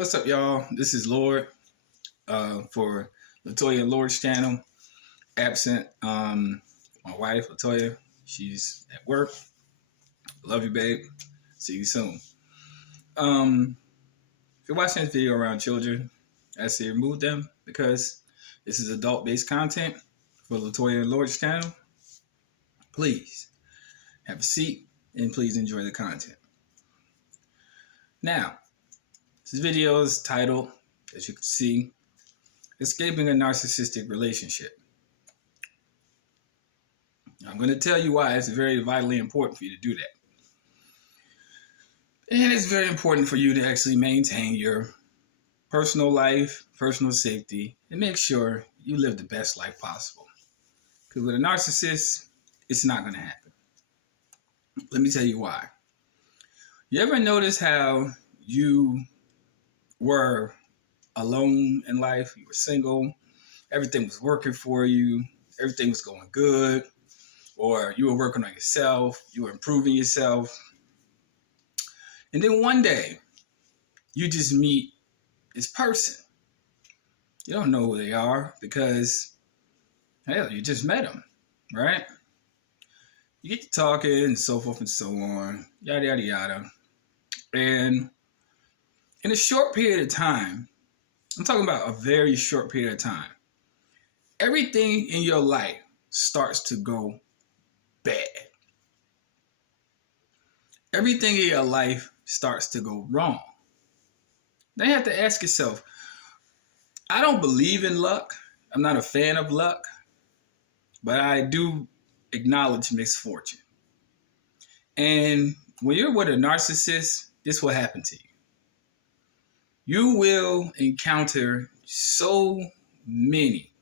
What's up, y'all? This is Lord for Latoya and Lord's channel. Absent my wife, Latoya. She's at work. Love you, babe. See you soon. If you're watching this video around children, I say remove them because this is adult-based content for Latoya and Lord's channel. Please have a seat and please enjoy the content. Now, this video is titled, as you can see, Escaping a Narcissistic Relationship. I'm going to tell you why it's very vitally important for you to do that. And it's very important for you to actually maintain your personal life, personal safety, and make sure you live the best life possible. Because with a narcissist, it's not going to happen. Let me tell you why. You ever notice how you were alone in life? You were single. Everything was working for you. Everything was going good. Or you were working on yourself. You were improving yourself. And then one day, you just meet this person. You don't know who they are because, hell, you just met them, right? You get to talking and so forth and so on, yada, yada, yada. And in a short period of time, I'm talking about a very short period of time, everything in your life starts to go bad. Everything in your life starts to go wrong. Now you have to ask yourself, I don't believe in luck. I'm not a fan of luck, but I do acknowledge misfortune. And when you're with a narcissist, this will happen to you. You will encounter so many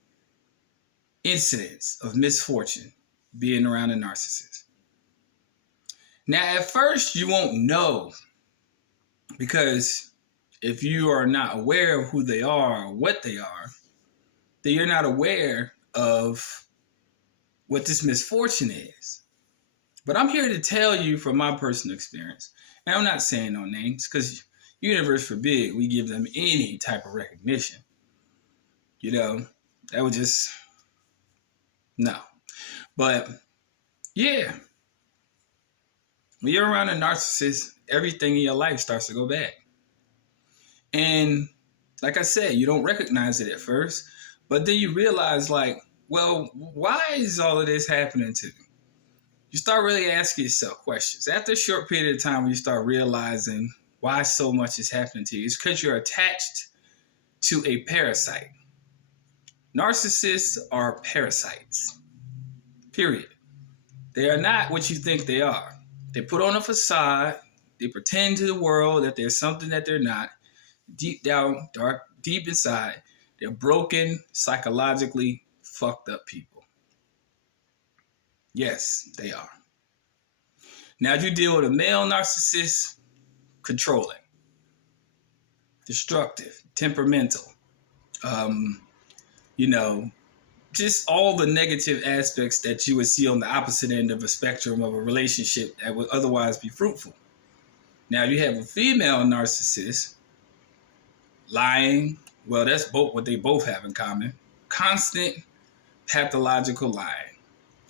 incidents of misfortune being around a narcissist. Now, at first, you won't know because if you are not aware of who they are or what they are, then you're not aware of what this misfortune is. But I'm here to tell you from my personal experience, and I'm not saying no names because universe forbid we give them any type of recognition. You know, that would just, no. But yeah, when you're around a narcissist, everything in your life starts to go bad. And like I said, you don't recognize it at first, but then you realize like, well, why is all of this happening to me? You start really asking yourself questions. After a short period of time, when you start realizing why so much is happening to you, it's because you're attached to a parasite. Narcissists are parasites, period. They are not what you think they are. They put on a facade. They pretend to the world that they're something that they're not. Deep down, deep inside, they're broken, psychologically fucked up people. Yes, they are. Now, if you deal with a male narcissist, controlling, destructive, temperamental, just all the negative aspects that you would see on the opposite end of a spectrum of a relationship that would otherwise be fruitful. Now, you have a female narcissist, lying. Well, that's both what they both have in common. Constant pathological lying.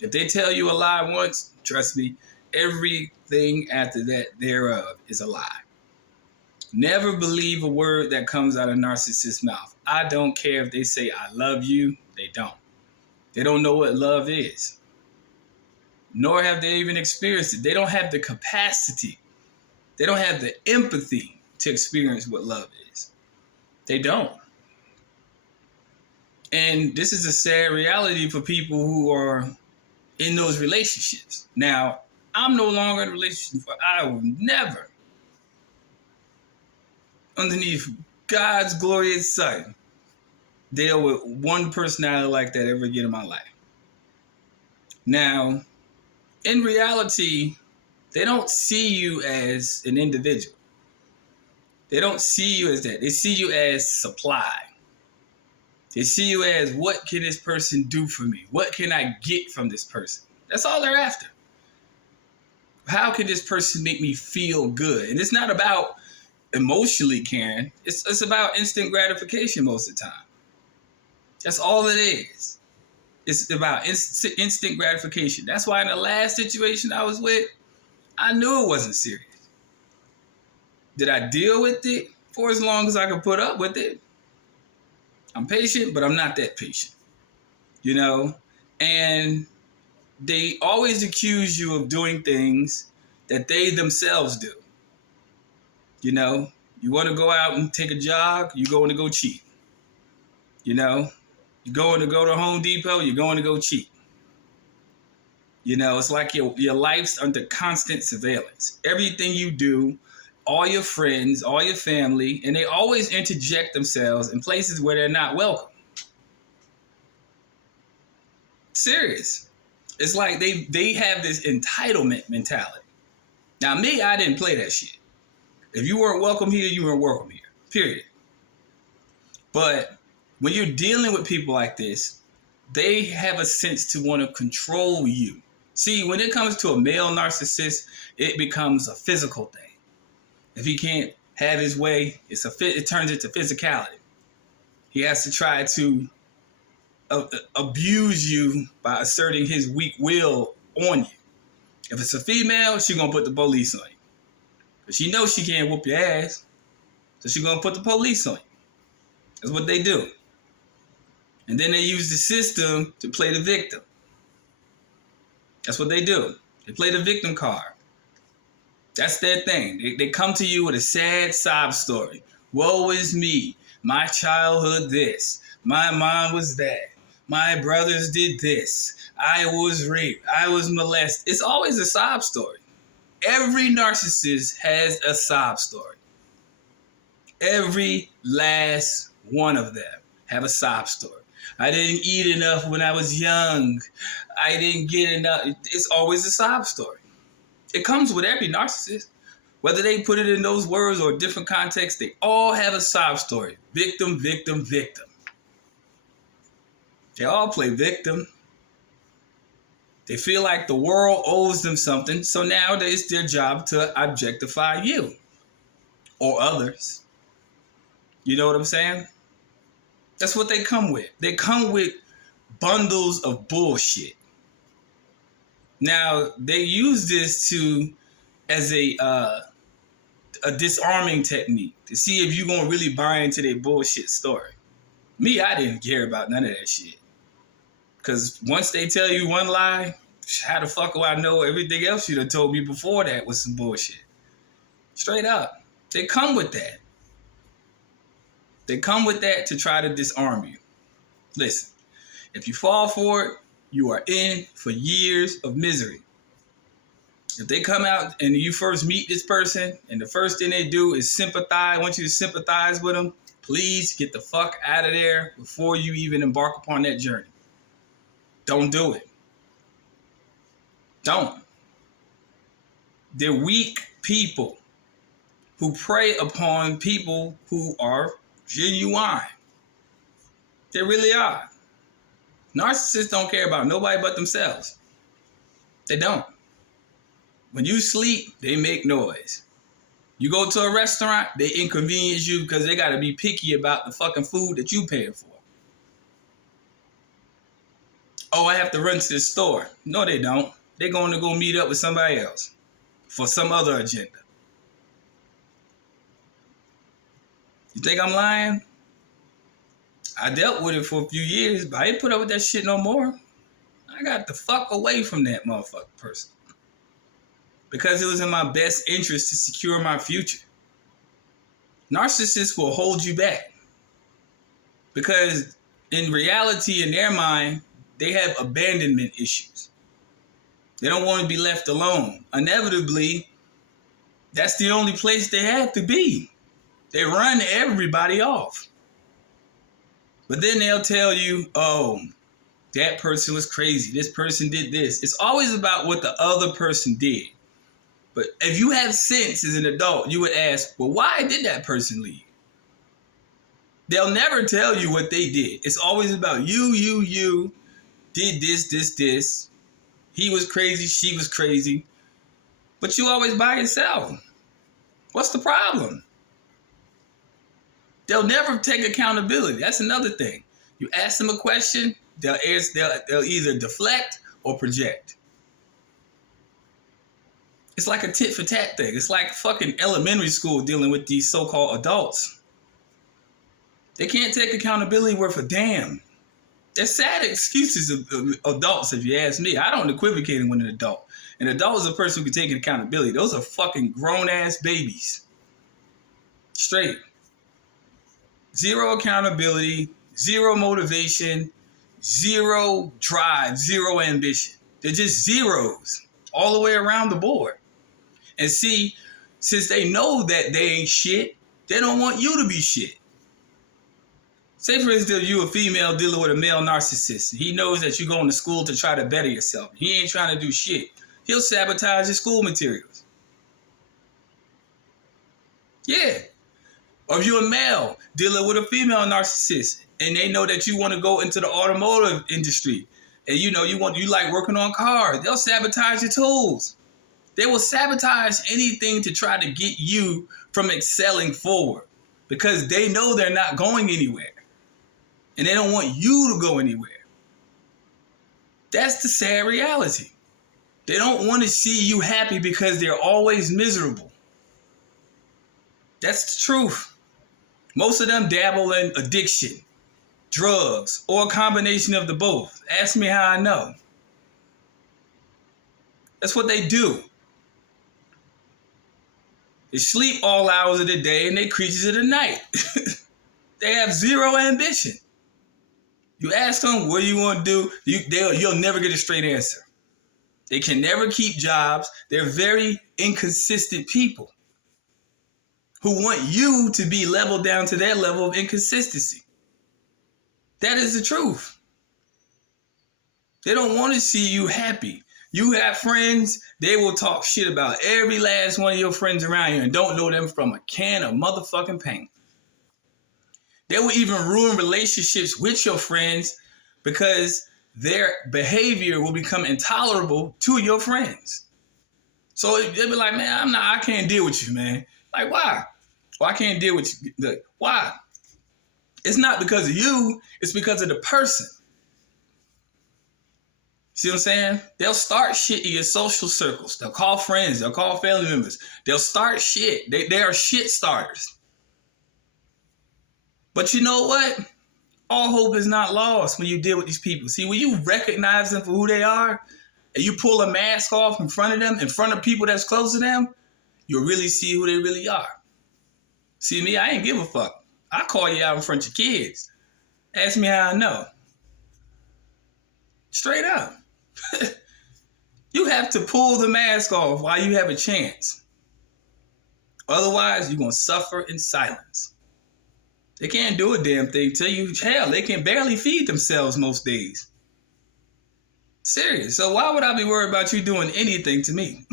If they tell you a lie once, trust me, everything after that thereof is a lie. Never believe a word that comes out of a narcissist's mouth. I don't care if they say, I love you. They don't. They don't know what love is. Nor have they even experienced it. They don't have the capacity. They don't have the empathy to experience what love is. They don't. And this is a sad reality for people who are in those relationships. Now, I'm no longer in a relationship, but I will never, underneath God's glorious sun, deal with one personality like that ever again in my life. Now, in reality, they don't see you as an individual. They don't see you as that. They see you as supply. They see you as, what can this person do for me? What can I get from this person? That's all they're after. How can this person make me feel good? And it's not about emotionally caring. It's about instant gratification most of the time. That's all it is. It's about instant gratification. That's why in the last situation I was with, I knew it wasn't serious. Did I deal with it for as long as I could put up with it? I'm patient, but I'm not that patient. You know? And they always accuse you of doing things that they themselves do. You know? You want to go out and take a jog, you're going to go cheat. You know? You're going to go to Home Depot, you're going to go cheat. You know, it's like your life's under constant surveillance. Everything you do, all your friends, all your family, and they always interject themselves in places where they're not welcome. Serious. It's like they have this entitlement mentality. Now, me, I didn't play that shit. If you weren't welcome here, you weren't welcome here. Period. But when you're dealing with people like this, they have a sense to want to control you. See, when it comes to a male narcissist, it becomes a physical thing. If he can't have his way, it turns into physicality. He has to try to abuse you by asserting his weak will on you. If it's a female, she's going to put the police on you. But she knows she can't whoop your ass, so she's going to put the police on you. That's what they do. And then they use the system to play the victim. That's what they do. They play the victim card. That's their thing. They come to you with a sad sob story. Woe is me. My childhood this. My mom was that. My brothers did this. I was raped. I was molested. It's always a sob story. Every narcissist has a sob story. Every last one of them have a sob story. I didn't eat enough when I was young. I didn't get enough. It's always a sob story. It comes with every narcissist. Whether they put it in those words or different contexts, they all have a sob story. Victim, victim, victim. They all play victim. They feel like the world owes them something, so now it's their job to objectify you or others. You know what I'm saying? That's what they come with. They come with bundles of bullshit. Now, they use this as a disarming technique to see if you're going to really buy into their bullshit story. Me, I didn't care about none of that shit. Because once they tell you one lie, how the fuck do I know everything else you done told me before that was some bullshit? Straight up. They come with that. They come with that to try to disarm you. Listen, if you fall for it, you are in for years of misery. If they come out and you first meet this person and the first thing they do is sympathize, want you to sympathize with them, please get the fuck out of there before you even embark upon that journey. Don't do it. Don't. They're weak people who prey upon people who are genuine. They really are. Narcissists don't care about nobody but themselves. They don't. When you sleep, they make noise. You go to a restaurant, they inconvenience you because they got to be picky about the fucking food that you paying for. Oh, I have to run to the store. No, they don't. They're going to go meet up with somebody else for some other agenda. You think I'm lying? I dealt with it for a few years, but I ain't put up with that shit no more. I got the fuck away from that motherfucking person. Because it was in my best interest to secure my future. Narcissists will hold you back. Because in reality, in their mind, they have abandonment issues. They don't want to be left alone. Inevitably, that's the only place they have to be. They run everybody off. But then they'll tell you, oh, that person was crazy. This person did this. It's always about what the other person did. But if you have sense as an adult, you would ask, well, why did that person leave? They'll never tell you what they did. It's always about you did this. He was crazy, she was crazy. But you always by yourself. What's the problem? They'll never take accountability. That's another thing. You ask them a question, they'll either deflect or project. It's like a tit for tat thing. It's like fucking elementary school dealing with these so-called adults. They can't take accountability worth a damn. They're sad excuses of adults, if you ask me. I don't equivocate them with an adult. An adult is a person who can take accountability. Those are fucking grown-ass babies. Straight. Zero accountability, zero motivation, zero drive, zero ambition. They're just zeros all the way around the board. And see, since they know that they ain't shit, they don't want you to be shit. Say, for instance, you a female dealing with a male narcissist. He knows that you're going to school to try to better yourself. He ain't trying to do shit. He'll sabotage your school materials. Yeah. Or if you're a male dealing with a female narcissist and they know that you want to go into the automotive industry and you like working on cars, they'll sabotage your tools. They will sabotage anything to try to get you from excelling forward because they know they're not going anywhere. And they don't want you to go anywhere. That's the sad reality. They don't want to see you happy because they're always miserable. That's the truth. Most of them dabble in addiction, drugs, or a combination of the both. Ask me how I know. That's what they do. They sleep all hours of the day and they creatures of the night. They have zero ambition. You ask them, what do you want to do? You'll never get a straight answer. They can never keep jobs. They're very inconsistent people who want you to be leveled down to their level of inconsistency. That is the truth. They don't want to see you happy. You have friends, they will talk shit about every last one of your friends around you and don't know them from a can of motherfucking paint. They will even ruin relationships with your friends because their behavior will become intolerable to your friends. So they'll be like, man, I can't deal with you, man. Like, why? Well, I can't deal with you. Why? It's not because of you, it's because of the person. See what I'm saying? They'll start shit in your social circles. They'll call friends. They'll call family members. They'll start shit. They are shit starters. But you know what? All hope is not lost when you deal with these people. See, when you recognize them for who they are, and you pull a mask off in front of them, in front of people that's close to them, you'll really see who they really are. See me, I ain't give a fuck. I call you out in front of your kids. Ask me how I know. Straight up. You have to pull the mask off while you have a chance. Otherwise, you're going to suffer in silence. They can't do a damn thing to you. Hell, they can barely feed themselves most days. Serious. So why would I be worried about you doing anything to me?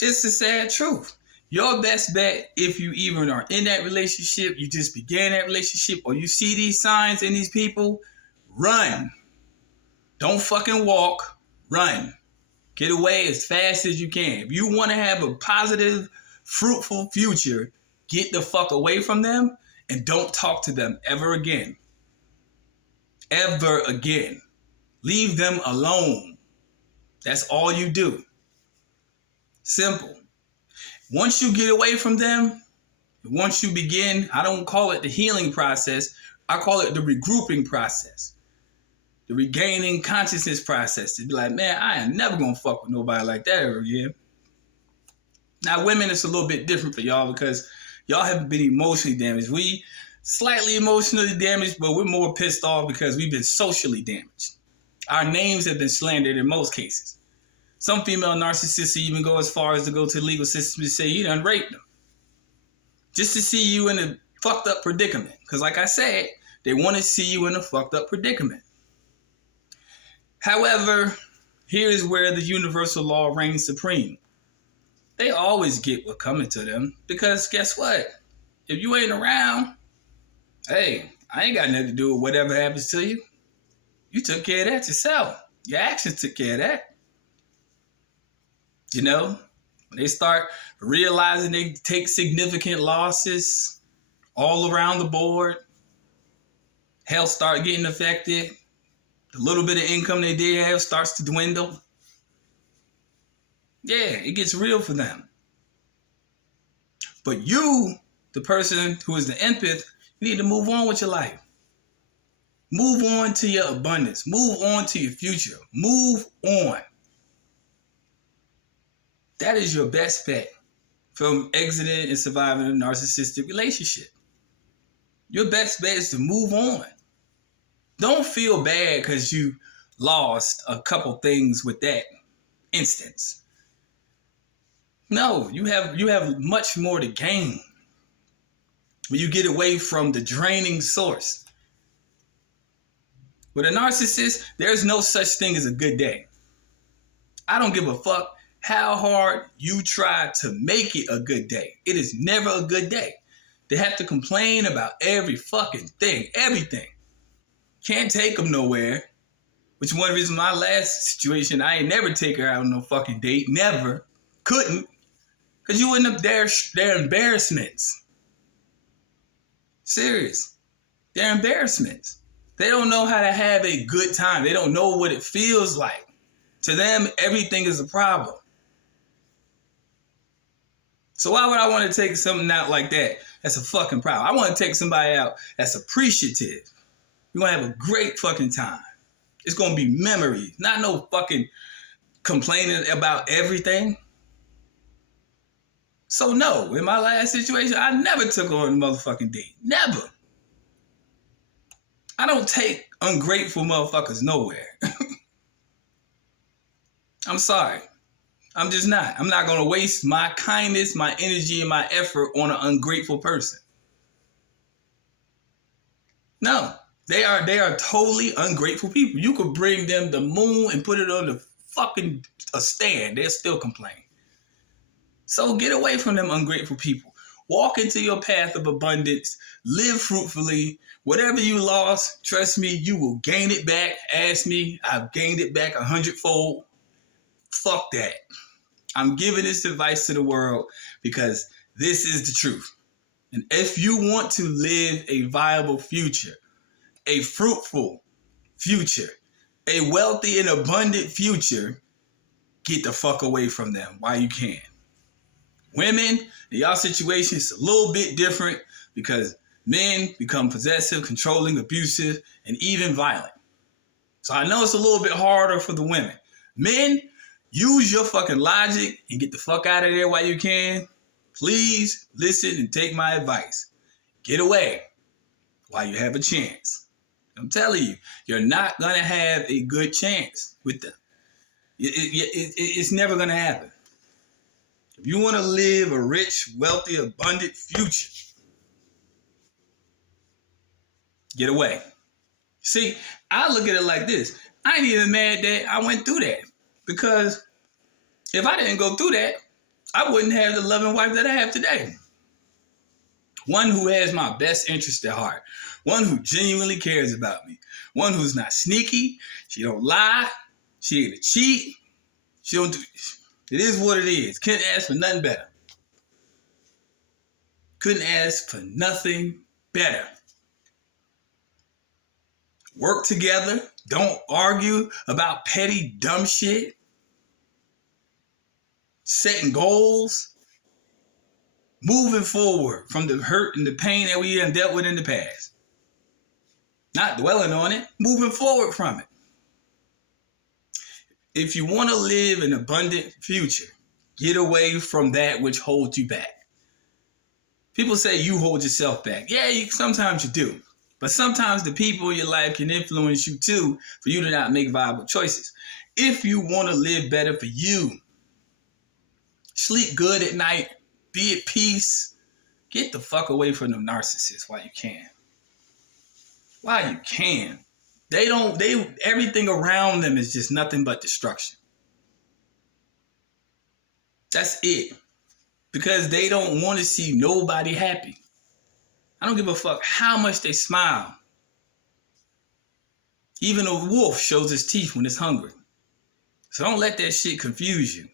It's the sad truth. Your best bet, if you even are in that relationship, you just began that relationship, or you see these signs in these people, run. Don't fucking walk. Run. Get away as fast as you can. If you want to have a positive, fruitful future, get the fuck away from them and don't talk to them ever again. Ever again. Leave them alone. That's all you do. Simple. Once you get away from them, once you begin, I don't call it the healing process, I call it the regrouping process. The regaining consciousness process. To be like, man, I am never going to fuck with nobody like that ever again. Now, women, it's a little bit different for y'all because y'all have been emotionally damaged. We slightly emotionally damaged, but we're more pissed off because we've been socially damaged. Our names have been slandered in most cases. Some female narcissists even go as far as to go to the legal system to say you done raped them. Just to see you in a fucked up predicament. Because like I said, they want to see you in a fucked up predicament. However, here's where the universal law reigns supreme. They always get what's coming to them because guess what? If you ain't around, hey, I ain't got nothing to do with whatever happens to you. You took care of that yourself. Your actions took care of that. You know, when they start realizing they take significant losses, all around the board. Health start getting affected. The little bit of income they did have starts to dwindle. Yeah, it gets real for them. But you, the person who is the empath, you need to move on with your life. Move on to your abundance. Move on to your future. Move on. That is your best bet from exiting and surviving a narcissistic relationship. Your best bet is to move on. Don't feel bad because you lost a couple things with that instance. No, you have much more to gain when you get away from the draining source. With a narcissist, there's no such thing as a good day. I don't give a fuck how hard you try to make it a good day. It is never a good day. They have to complain about every fucking thing, everything. Can't take them nowhere. Which is one of the reasons my last situation, I ain't never take her out on no fucking date. Never. Couldn't. Because you end up their embarrassments. Serious. They're embarrassments. They don't know how to have a good time. They don't know what it feels like. To them, everything is a problem. So why would I want to take something out like that? That's a fucking problem. I want to take somebody out that's appreciative. You're going to have a great fucking time. It's going to be memories. Not no fucking complaining about everything. So no, in my last situation, I never took her on a motherfucking date. Never. I don't take ungrateful motherfuckers nowhere. I'm sorry. I'm just not. I'm not going to waste my kindness, my energy, and my effort on an ungrateful person. No. They are totally ungrateful people. You could bring them the moon and put it on the fucking a stand. They'll still complain. So get away from them ungrateful people. Walk into your path of abundance. Live fruitfully. Whatever you lost, trust me, you will gain it back. Ask me, I've gained it back 100-fold. Fuck that. I'm giving this advice to the world because this is the truth. And if you want to live a viable future, a fruitful future, a wealthy and abundant future, get the fuck away from them while you can. Women, in y'all situation, it's a little bit different because men become possessive, controlling, abusive, and even violent. So I know it's a little bit harder for the women. Men, use your fucking logic and get the fuck out of there while you can. Please listen and take my advice. Get away while you have a chance. I'm telling you, you're not going to have a good chance with them. It's never going to happen. If you want to live a rich, wealthy, abundant future, get away. See, I look at it like this. I ain't even mad that I went through that. Because if I didn't go through that, I wouldn't have the loving wife that I have today. One who has my best interest at heart. One who genuinely cares about me. One who's not sneaky. She don't lie. She ain't a cheat. She don't do... It is what it is. Couldn't ask for nothing better. Couldn't ask for nothing better. Work together. Don't argue about petty, dumb shit. Setting goals. Moving forward from the hurt and the pain that we have dealt with in the past. Not dwelling on it. Moving forward from it. If you want to live an abundant future, get away from that which holds you back. People say you hold yourself back. Yeah, sometimes you do. But sometimes the people in your life can influence you too for you to not make viable choices. If you want to live better for you, sleep good at night, be at peace, get the fuck away from them narcissists while you can. While you can. Everything around them is just nothing but destruction. That's it. Because they don't want to see nobody happy. I don't give a fuck how much they smile. Even a wolf shows his teeth when it's hungry. So don't let that shit confuse you.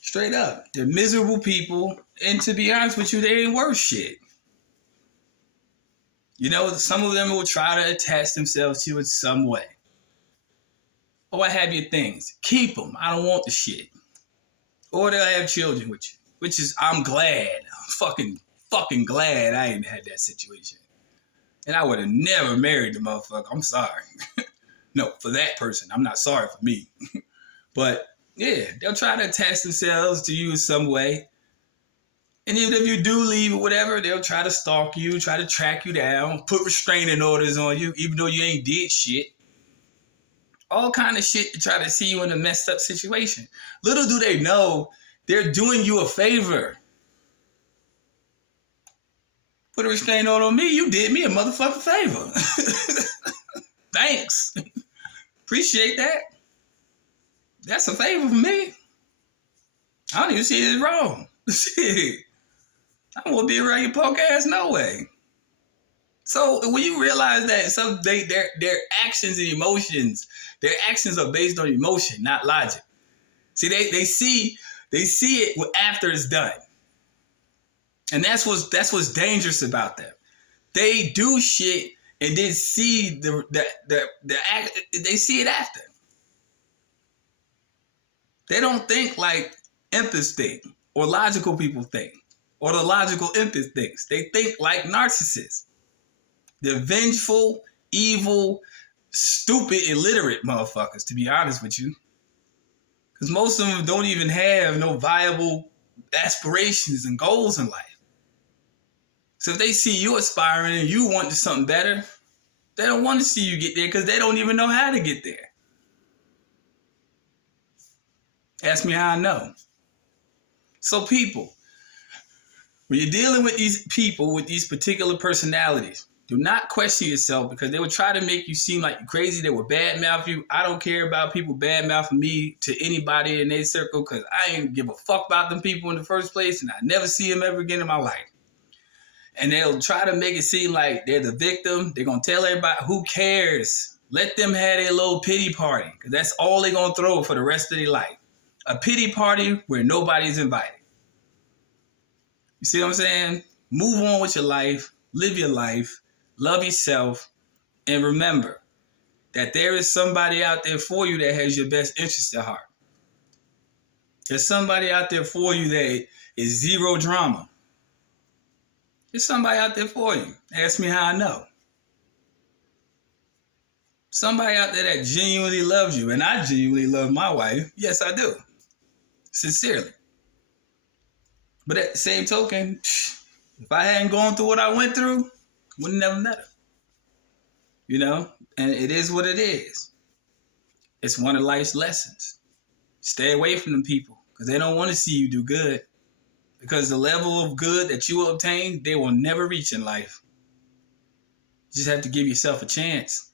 Straight up. They're miserable people. And to be honest with you, they ain't worth shit. You know, some of them will try to attach themselves to you in some way. Or I have your things. Keep them. I don't want the shit. Or they'll have children with you. Which is, I'm glad. I'm fucking glad I ain't had that situation. And I would have never married the motherfucker. I'm sorry. No, for that person. I'm not sorry for me. But, yeah, they'll try to attach themselves to you in some way. And even if you do leave or whatever, they'll try to stalk you, try to track you down, put restraining orders on you, even though you ain't did shit. All kind of shit to try to see you in a messed up situation. Little do they know, they're doing you a favor. Put a restraining order on me, you did me a motherfucking favor. Thanks. Appreciate that. That's a favor for me. I don't even see it as wrong. Shit. I don't want to be around your punk ass, no way. So when you realize that their actions and emotions, their actions are based on emotion, not logic. See, they see it after it's done. And that's what's dangerous about them. They do shit and then see they see it after. They don't think like empaths think or logical people think or the logical empath thinks. They think like narcissists. They're vengeful, evil, stupid, illiterate motherfuckers, to be honest with you. Because most of them don't even have no viable aspirations and goals in life. So if they see you aspiring and you want something better, they don't want to see you get there because they don't even know how to get there. Ask me how I know. So people, when you're dealing with these people with these particular personalities, do not question yourself because they will try to make you seem like you're crazy. They will badmouth you. I don't care about people badmouthing me to anybody in their circle because I ain't give a fuck about them people in the first place and I never see them ever again in my life. And they'll try to make it seem like they're the victim. They're going to tell everybody, who cares? Let them have their little pity party because that's all they're going to throw for the rest of their life. A pity party where nobody's invited. You see what I'm saying? Move on with your life. Live your life. Love yourself. And remember that there is somebody out there for you that has your best interest at heart. There's somebody out there for you that is zero drama. There's somebody out there for you. Ask me how I know. Somebody out there that genuinely loves you. And I genuinely love my wife. Yes, I do. Sincerely. But at the same token, if I hadn't gone through what I went through, would have never met her. You know? And it is what it is. It's one of life's lessons. Stay away from them people because they don't want to see you do good. Because the level of good that you will obtain, they will never reach in life. You just have to give yourself a chance.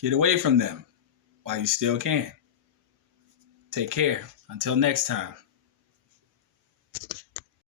Get away from them while you still can. Take care. Until next time.